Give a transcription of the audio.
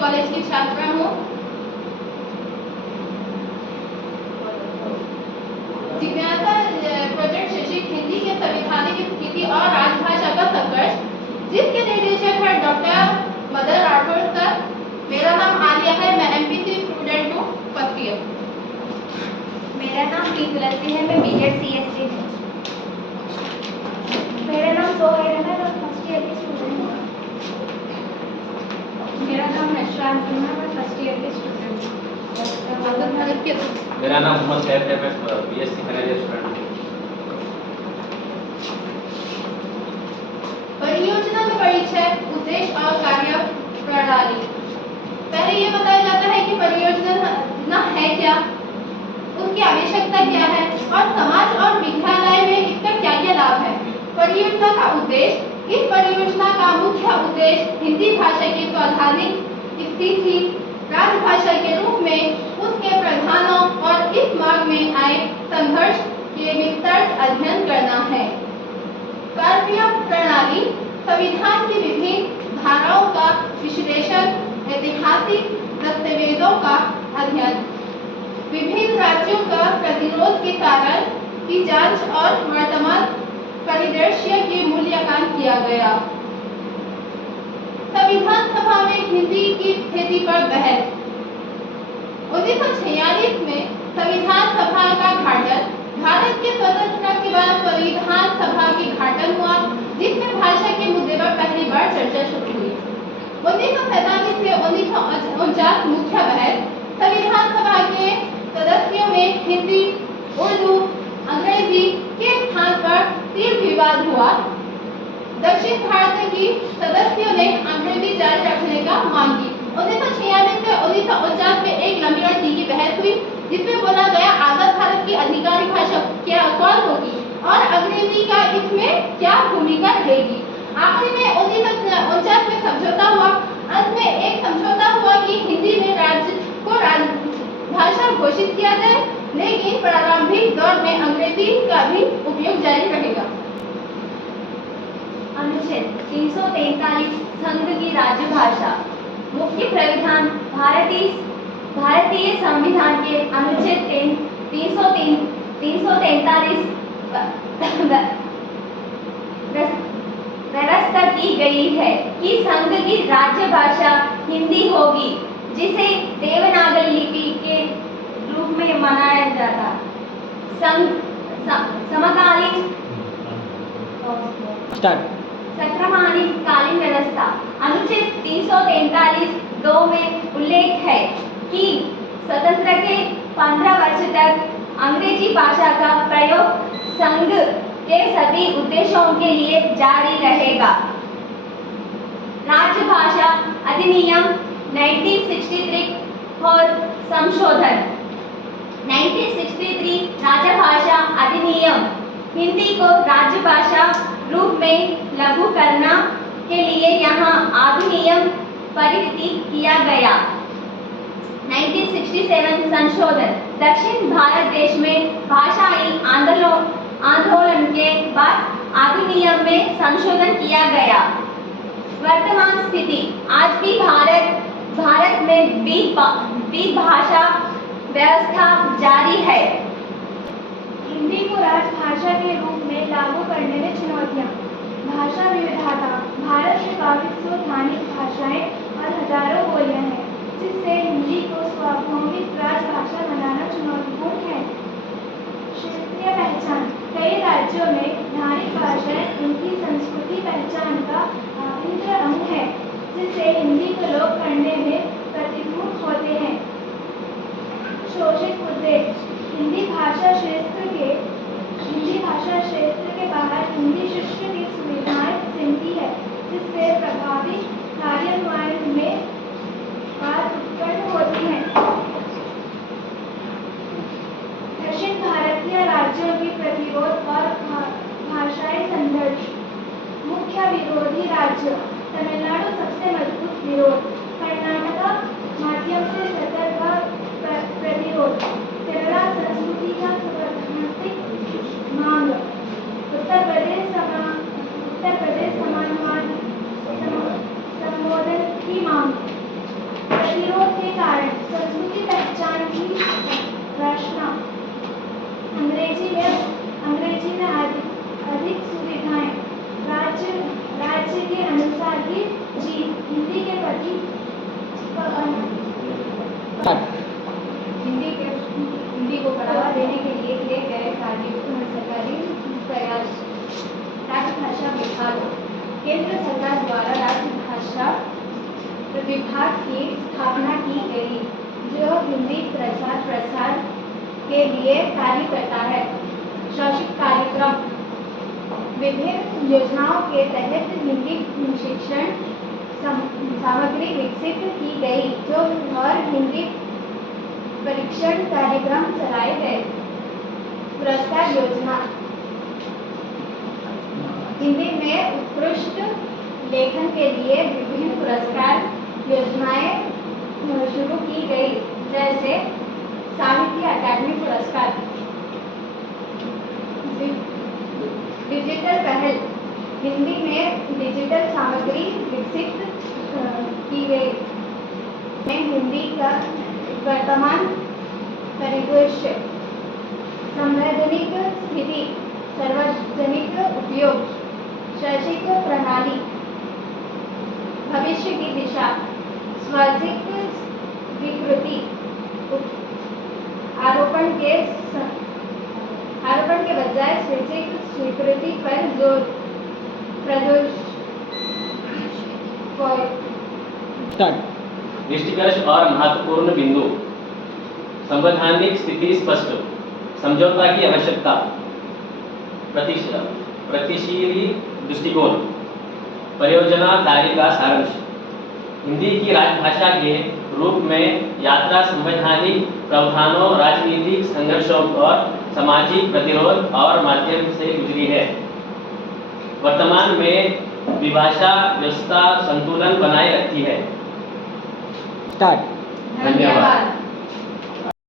College की छात्रा हूँ। जिज्ञासा प्रोजेक्ट शीर्षक हिंदी के संवैधानिक स्थिति और राजभाषा का संघर्ष, जिसके निर्देशक है डॉक्टर मदन राठौड़ सर। मेरा नाम आलिया है, मैं एमपीसी स्टूडेंट हूँ, फर्स्ट ईयर। मेरा नाम पी तुलसी है, मैं बीएड सीएससी हूँ। मेरा नाम सोहेल है, मैं फर्स्ट ईयर की स्टूडेंट हूँ। मेरा नाम नशरान है, मैं फर्स्ट ईयर की स्टूडेंट हूँ। मेरा नाम मोहम्मद सैफ है, मैं बीएससी फाइनल ईयर स्टूडेंट हूँ। परियोजना का परिचय, उद्देश्य और कार्य प्रणाली। पहले ये बताया जाता है कि परियोजना है क्या, उसकी आवश्यकता क्या है और समाज और विद्यालय में इसका क्या क्या लाभ है। परियोजना का उद्देश्य, इस परियोजना का मुख्य उद्देश्य हिंदी भाषा की संवैधानिक स्थिति राजभाषा के रूप में उसके प्रावधानों और इस मार्ग में आए संघर्ष के विस्तृत अध्ययन करना है। कार्य प्रणाली, संविधान की विभिन्न धाराओं का विश्लेषण, ऐतिहासिक दस्तावेजों का अध्ययन, विभिन्न राज्यों का प्रतिरोध के कारण की जांच और वर्तमान परिदृश्य के मूल्यांकन किया गया। संविधान सभा में हिंदी की स्थिति पर बहस। 1946 में संविधान सभा का गठन, भारत के स्वतंत्रता के बाद संविधान सभा के गठन हुआ, जिसमें भाषा के मुद्दे पर पहली बार चर्चा शुरू हुई। 1947 से 1949 मुख्य बहस, संविधान सभा के सदस्यों में हिंदी, उर्दू, अंग्रेजी के स्थान पर तीव्र विवाद हुआ। दक्षिण भारत की सदस्यों ने अंग्रेजी जारी रखने का मांग की। 1946 से 1949 में एक लंबी और तीखी बहस हुई, जिसमें बोला गया आजाद भारत की आधिकारिक भाषा क्या कौन होगी और अंग्रेजी का इसमें क्या भूमिका रहेगी। आखिर में 1949 में समझौता हुआ। अंत में एक समझौता हुआ कि हिंदी में राज्य को भाषा घोषित किया जाए, लेकिन प्रारंभिक दौर में अंग्रेजी का भी उपयोग जारी रहेगा। अनुच्छेद 343 संघ की राजभाषा। मुख्य प्रावधान भारतीय संविधान के अनुच्छेद 343 व्यवस्था की गई है कि संघ की राजभाषा हिंदी होगी, जिसे देवनागरी लिपि के रूप में मनाया जाता। समकालीन कालीन व्यवस्था। अनुच्छेद 343(2) में उल्लेख है कि स्वतंत्रता के 15 वर्ष तक अंग्रेजी भाषा का प्रयोग संघ के सभी उद्देश्यों के लिए जारी रहेगा। राजभाषा अधिनियम 1963 और संशोधन 1963 राजभाषा अधिनियम हिंदी को राजभाषा रूप में लागू करना के लिए यहाँ अधिनियम पारित किया गया। 1967 संशोधन दक्षिण भारत देश में भाषाई आंदोलन के बाद अधिनियम में संशोधन किया गया। वर्तमान स्थिति, आज भी भारत में द्विभाषा व्यवस्था जारी है। हिंदी को राजभाषा के रूप में लागू करने में चुनौतियाँ। भाषा विविधता, भारत में 2200 स्थानिक भाषाएं और हजारों बोलियां हैं, जिससे हिंदी को सार्वभौमिक राजभाषा बनाना चुनौतीपूर्ण है। क्षेत्रीय पहचान, कई राज्यों में स्थानिक भाषाएं उनकी संस्कृति पहचान का अभिन्न अंग है, जिससे हिंदी को लोप करने में प्रतिकूल होते हैं। शोषित मुद्दे, हिंदी भाषा क्षेत्र के बाहर हिंदी शिक्षा की सुविधाएं सीमित है, जिससे प्रभावी कार्यान्वयन में बात उत्पन्न होती है। दक्षिण भारतीय राज्यों की प्रतिरोध और भाषाई संघर्ष। मुख्य विरोधी राज्य, तमिलनाडु सबसे मजबूत विरोध, कर्नाटक माध्यम से सतर्क प्रतिरोध, केरला संस्कृति का सैद्धांतिक मांग, उत्तर प्रदेश समानवाद संबोधन की मांग। के लिए कार्य करता है। शैक्षिक कार्यक्रम विभिन्न योजनाओं के तहत हिंदी शिक्षण सामग्री विकसित की गई जो और हिंदी परीक्षण कार्यक्रम चलाए गए। पुरस्कार योजना हिंदी में उत्कृष्ट लेखन के लिए विभिन्न पुरस्कार योजनाएं शुरू की गई, जैसे साहित्य अकादमी पुरस्कार। डिजिटल पहल हिंदी में डिजिटल सामग्री विकसित की गई में हिंदी का वर्तमान परिदृश्य, संवैधानिक स्थिति, सार्वजनिक उपयोग, शैक्षिक प्रणाली, भविष्य की दिशा, स्वैच्छिक स्वीकृति, आरोपण के बजाय स्वैच्छिक स्वीकृति पर जोर, दृष्टिकर्ष और महत्वपूर्ण बिंदु। संवैधानिक स्थिति स्पष्ट, समझौता की आवश्यकता, प्रतिशीली दृष्टिकोण, परियोजना कार्य का सारांश। हिंदी की राजभाषा के रूप में यात्रा संवैधानिक प्रावधानों, राजनीतिक संघर्षों और सामाजिक प्रतिरोध और माध्यम से गुजरी है। वर्तमान में विभाषा व्यवस्था संतुलन बनाए रखती है। धन्यवाद।